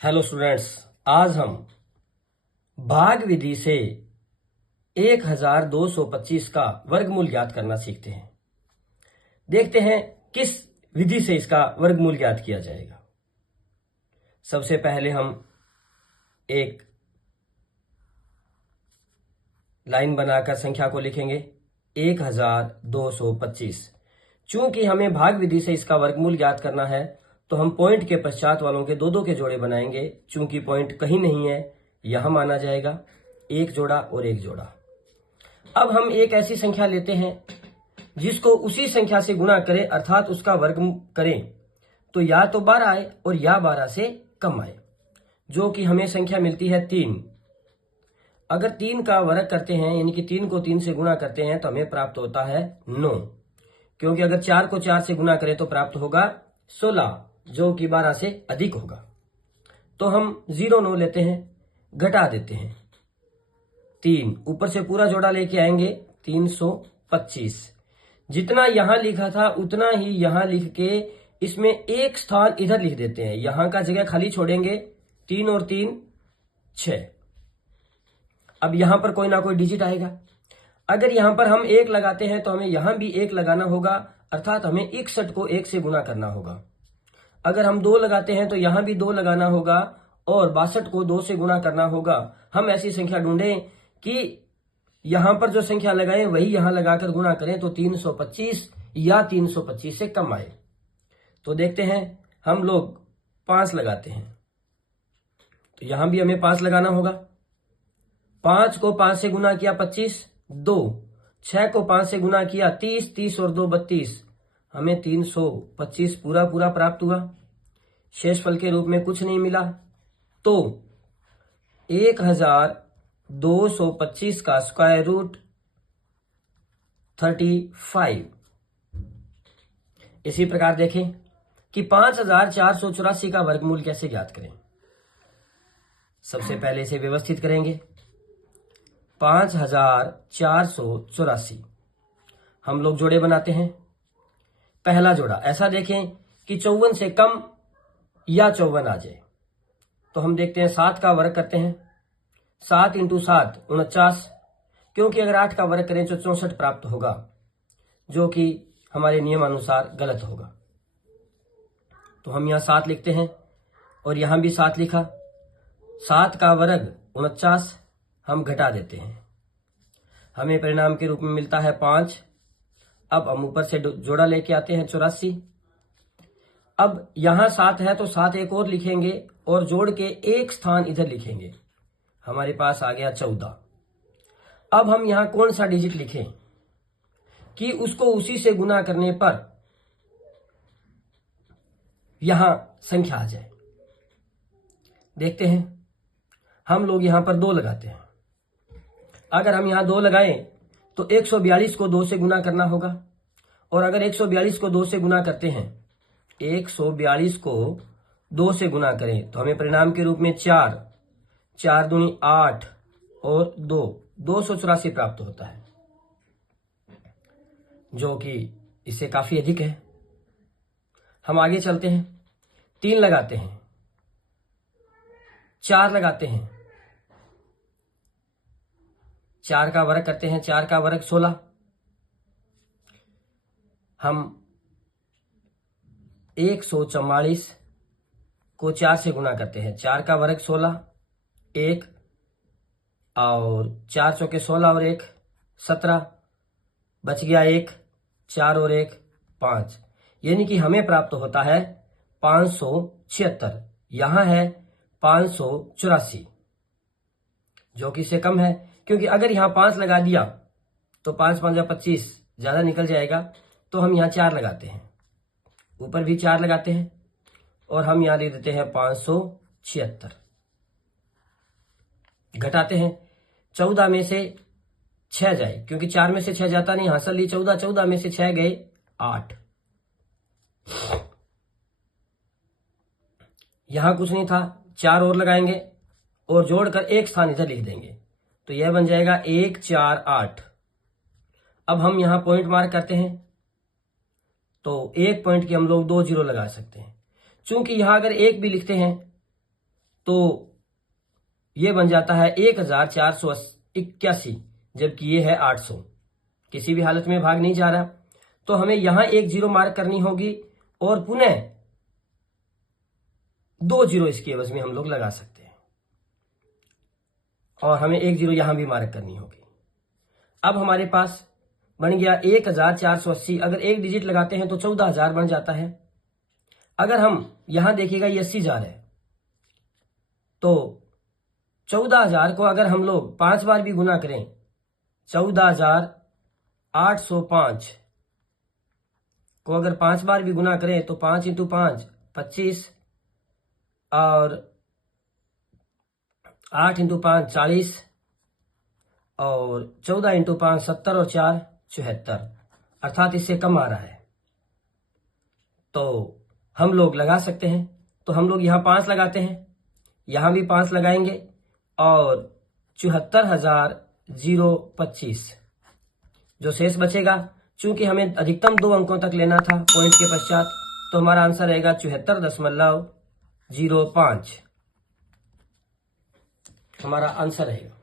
Hello students, आज हम भाग विधि से 1225 का वर्गमूल ज्ञात करना सीखते हैं। देखते हैं किस विधि से इसका वर्गमूल ज्ञात किया जाएगा। सबसे पहले हम एक लाइन बनाकर संख्या को लिखेंगे 1225। चूंकि हमें भाग विधि से इसका वर्गमूल ज्ञात करना है तो हम पॉइंट के पश्चात वालों के दो दो के जोड़े बनाएंगे। चूंकि पॉइंट कहीं नहीं है, यहां माना जाएगा एक जोड़ा और एक जोड़ा। अब हम एक ऐसी संख्या लेते हैं जिसको उसी संख्या से गुणा करें, अर्थात उसका वर्ग करें, तो या तो 12 आए और या 12 से कम आए, जो कि हमें संख्या मिलती है 3। अगर 3 का वर्ग करते हैं, यानी कि 3 को 3 से गुणा करते हैं, तो हमें प्राप्त होता है 9। क्योंकि अगर 4 को 4 से गुणा करें तो प्राप्त होगा 16, जो कि 12 से अधिक होगा। तो हम 0 लेते हैं, घटा देते हैं 3, ऊपर से पूरा जोड़ा लेके आएंगे 325। जितना यहां लिखा था उतना ही यहां लिख के इसमें एक स्थान इधर लिख देते हैं। यहां का जगह खाली छोड़ेंगे, 3 और 3 6। अब यहां पर कोई ना कोई डिजिट आएगा। अगर यहां पर हम 1 लगाते हैं तो हमें यहां भी 1 लगाना होगा, अर्थात हमें 61 को 1 से गुणा करना होगा। अगर हम 2 लगाते हैं तो यहां भी 2 लगाना होगा और 62 को 2 से गुणा करना होगा। हम ऐसी संख्या ढूंढें कि यहां पर जो संख्या लगाएं वही यहां लगाकर गुणा करें तो 325 या 325 से कम आए। तो देखते हैं, हम लोग 5 लगाते हैं तो यहां भी हमें 5 लगाना होगा। 5 को 5 से गुणा किया 25, 2। 6 को 5 से गुणा किया 30, 30 और 2 32, हमें 325 पूरा पूरा प्राप्त हुआ। शेषफल के रूप में कुछ नहीं मिला, तो 1225 का स्क्वायर रूट 35। इसी प्रकार देखें कि 5484 का वर्गमूल कैसे ज्ञात करें। सबसे पहले इसे व्यवस्थित करेंगे। 5484 हम लोग जोड़े बनाते हैं। पहला जोड़ा ऐसा देखें कि 54 से कम या 54 आ जाए, तो हम देखते हैं 7 का वर्ग करते हैं। 7 × 7 49, क्योंकि अगर 8 का वर्ग करें तो 64 प्राप्त होगा, जो कि हमारे नियमानुसार गलत होगा। तो हम यहां 7 लिखते हैं और यहां भी 7 लिखा। 7 का वर्ग 49, हम घटा देते हैं, हमें परिणाम के रूप में मिलता है 5। अब हम ऊपर से जोड़ा लेके आते हैं 84। अब यहां 7 है तो 7 एक और लिखेंगे और जोड़ के एक स्थान इधर लिखेंगे, हमारे पास आ गया 14। अब हम यहां कौन सा डिजिट लिखें कि उसको उसी से गुना करने पर यहां संख्या आ जाए। देखते हैं, हम लोग यहां पर 2 लगाते हैं। अगर हम यहां 2 लगाएं तो 142 को 2 से गुना करना होगा, और अगर 142 को 2 से गुना करते हैं, 142 को 2 से गुना करें तो हमें परिणाम के रूप में 4, 4 दूनी 8 और 2, 284 प्राप्त होता है, जो कि इससे काफी अधिक है। हम आगे चलते हैं, 3 लगाते हैं, 4 लगाते हैं, 4 का वर्ग करते हैं। 4 का वर्ग 16, हम 144 को 4 से गुणा करते हैं। 4 का वर्ग 16, 1 और 4 चौके 16 और 1 17, बच गया 1, 4 और 1 5, यानी कि हमें प्राप्त होता है 576। यहां है 584, जो कि इससे कम है, क्योंकि अगर यहां 5 लगा दिया तो 5 5 25 ज्यादा निकल जाएगा। तो हम यहां 4 लगाते हैं, ऊपर भी 4 लगाते हैं और हम यहां लिख देते हैं 576। घटाते हैं, 14 में से 6 जाए, क्योंकि 4 में से 6 जाता नहीं, हासिल ली 14, 14 में से 6 गए 8। यहां कुछ नहीं था, 4 और लगाएंगे और जोड़कर एक स्थान इधर लिख देंगे, तो यह बन जाएगा 1 4 8। अब हम यहां पॉइंट मार्क करते हैं, तो एक पॉइंट के हम लोग 2 0 लगा सकते हैं। चूंकि यहां अगर 1 भी लिखते हैं तो ये बन जाता है 1481, जबकि ये है 800। किसी भी हालत में भाग नहीं जा रहा, तो हमें यहां एक जीरो मार्क करनी होगी और पुनः 2 जीरो इसके एवज में हम लोग लगा सकते हैं, और हमें एक जीरो यहां भी मार्क करनी होगी। अब हमारे पास बन गया 1480। अगर एक डिजिट लगाते हैं तो 14,000 बन जाता है। अगर हम यहां देखिएगा ये 80,000 है, तो 14,000 को अगर हम लोग 5 बार भी गुना करें, 14,805 को अगर 5 बार भी गुना करें तो 5 इंटू 5 25, और 8 इंटू 5 40, और 14 इंटू 5 70, और 4 74, अर्थात इससे कम आ रहा है। तो हम लोग लगा सकते हैं, तो हम लोग यहाँ 5 लगाते हैं, यहां भी 5 लगाएंगे, और 74,025 जो शेष बचेगा, चूंकि हमें अधिकतम 2 अंकों तक लेना था पॉइंट के पश्चात, तो हमारा आंसर रहेगा 74.05 हमारा आंसर रहेगा।